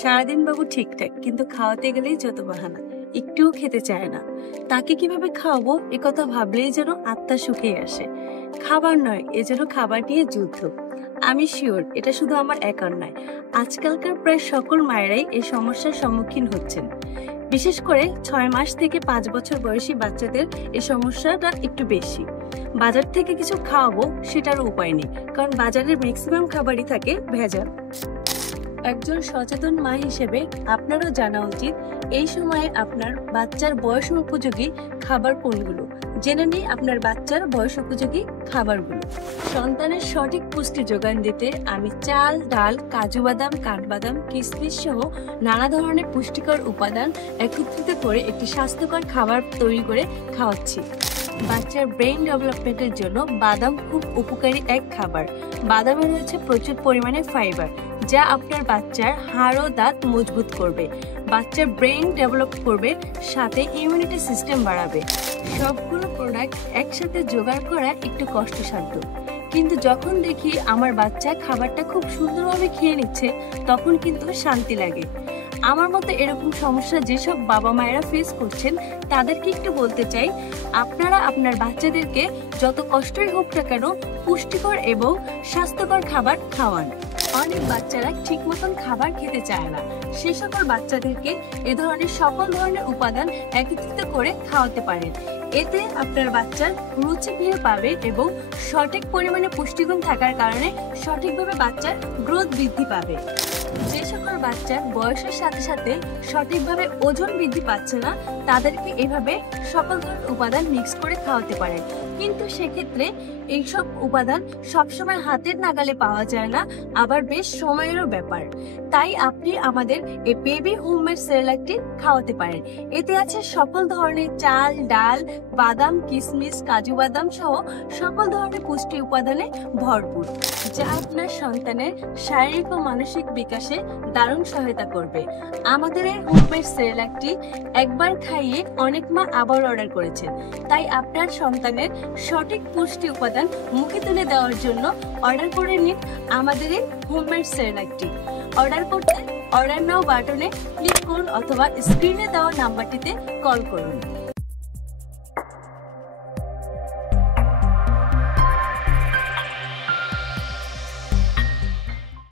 সারাদিন বাবু ঠিকঠাক, কিন্তু খাওয়াতে গেলেই যত বাহানা, একটুও খেতে চায় না। তাকে কিভাবে খাওয়াবো এ কথা ভাবলেই যেন আত্মা শুকিয়ে আসে। খাবার নয়, এ যেন খাবার নিয়ে যুদ্ধ। আমি শিওর এটা শুধু আমার একার নয়, আজকালকার প্রায় সকল মায়েরাই এই সমস্যার সম্মুখীন হচ্ছেন। বিশেষ করে 6 মাস থেকে 5 বছর বয়সী বাচ্চাদের এই সমস্যাটা একটু বেশি। বাজার থেকে কিছু খাওয়াবো সেটারও উপায় নেই, কারণ বাজারের ম্যাক্সিমাম খাবারই থাকে ভেজাল। একজন সচেতন মা হিসেবে আপনারও জানা উচিত এই সময়ে আপনার বাচ্চার বয়স উপযোগী খাবার কোনগুলো। জেনে নিই আপনার বাচ্চার বয়স উপযোগী খাবারগুলো। সন্তানের সঠিক পুষ্টি যোগান দিতে আমি চাল, ডাল, কাজু বাদাম, কাঠবাদাম, কিশমিশ সহ নানা ধরনের পুষ্টিকর উপাদান একত্রিত করে একটি স্বাস্থ্যকর খাবার তৈরি করে খাওয়াচ্ছি। বাচ্চার ব্রেইন ডেভেলপমেন্টের জন্য বাদাম খুব উপকারী এক খাবার। বাদামে রয়েছে প্রচুর পরিমাণে ফাইবার, যা আপনার বাচ্চার হাড় ও দাঁত মজবুত করবে, বাচ্চার ব্রেইন ডেভেলপ করবে, সাথে ইমিউনিটি সিস্টেম বাড়াবে। সবগুলো প্রোডাক্ট একসাথে জোগাড় করা একটু কষ্টসাধ্য, কিন্তু যখন দেখি আমার বাচ্চা খাবারটা খুব সুন্দরভাবে খেয়ে নিচ্ছে, তখন কিন্তু শান্তি লাগে। আমার মতো এরকম সমস্যা যেসব বাবা মায়েরা ফেস করছেন তাদেরকে একটু বলতে চাই, আপনারা আপনার বাচ্চাদেরকে যত কষ্টই হোক না কেন পুষ্টিকর এবং স্বাস্থ্যকর খাবার খাওয়ান। অনেক বাচ্চারা ঠিক মতন খাবার খেতে চায় না, সে সকল বাচ্চাদেরকে এ ধরনের সকল ধরনের উপাদান একত্রিত করে খাওয়াতে পারেন। এতে আপনার বাচ্চার রুচি ফিরে পাবে এবং সঠিক পরিমাণে পুষ্টিগুণ থাকার কারণে সঠিকভাবে বাচ্চার গ্রোথ বৃদ্ধি পাবে। যে সকল বাচ্চার বয়সের সাথে সাথে সঠিকভাবে ওজন বৃদ্ধি পাচ্ছে না, তাদেরকে এভাবে সকল ধরনের উপাদান মিক্স করে খাওয়াতে পারেন। কিন্তু সেক্ষেত্রে এইসব উপাদান সবসময় হাতের নাগালে পাওয়া যায় না, আবার বেশ সময়েরও ব্যাপার। তাই আপনি আমাদের এই বেবি হোমমেড সেরেলাকটি খাওয়াতে পারেন। এতে আছে সকল ধরনের চাল, ডাল, বাদাম, কিশমিশ, কাজু বাদাম সহ সকল ধরনের পুষ্টি উপাদানে ভরপুর, যা আপনার সন্তানের শারীরিক ও মানসিক বিকাশে দারুণ সহায়তা করবে। আমাদের এই হোমমেড সেরেলাকটি একবার খাইয়ে অনেক মা আবার অর্ডার করেছেন। তাই আপনার সন্তানের সঠিক পুষ্টি উপাদান মুখে তুলে দেওয়ার জন্য অর্ডার করে নিন আমাদের এই হোমমেড সেরেলাকটি। অর্ডার করতে অর্ডার নাও বাটনে ক্লিক করুন অথবা স্ক্রিনে দেওয়া নাম্বারটিতে কল করুন।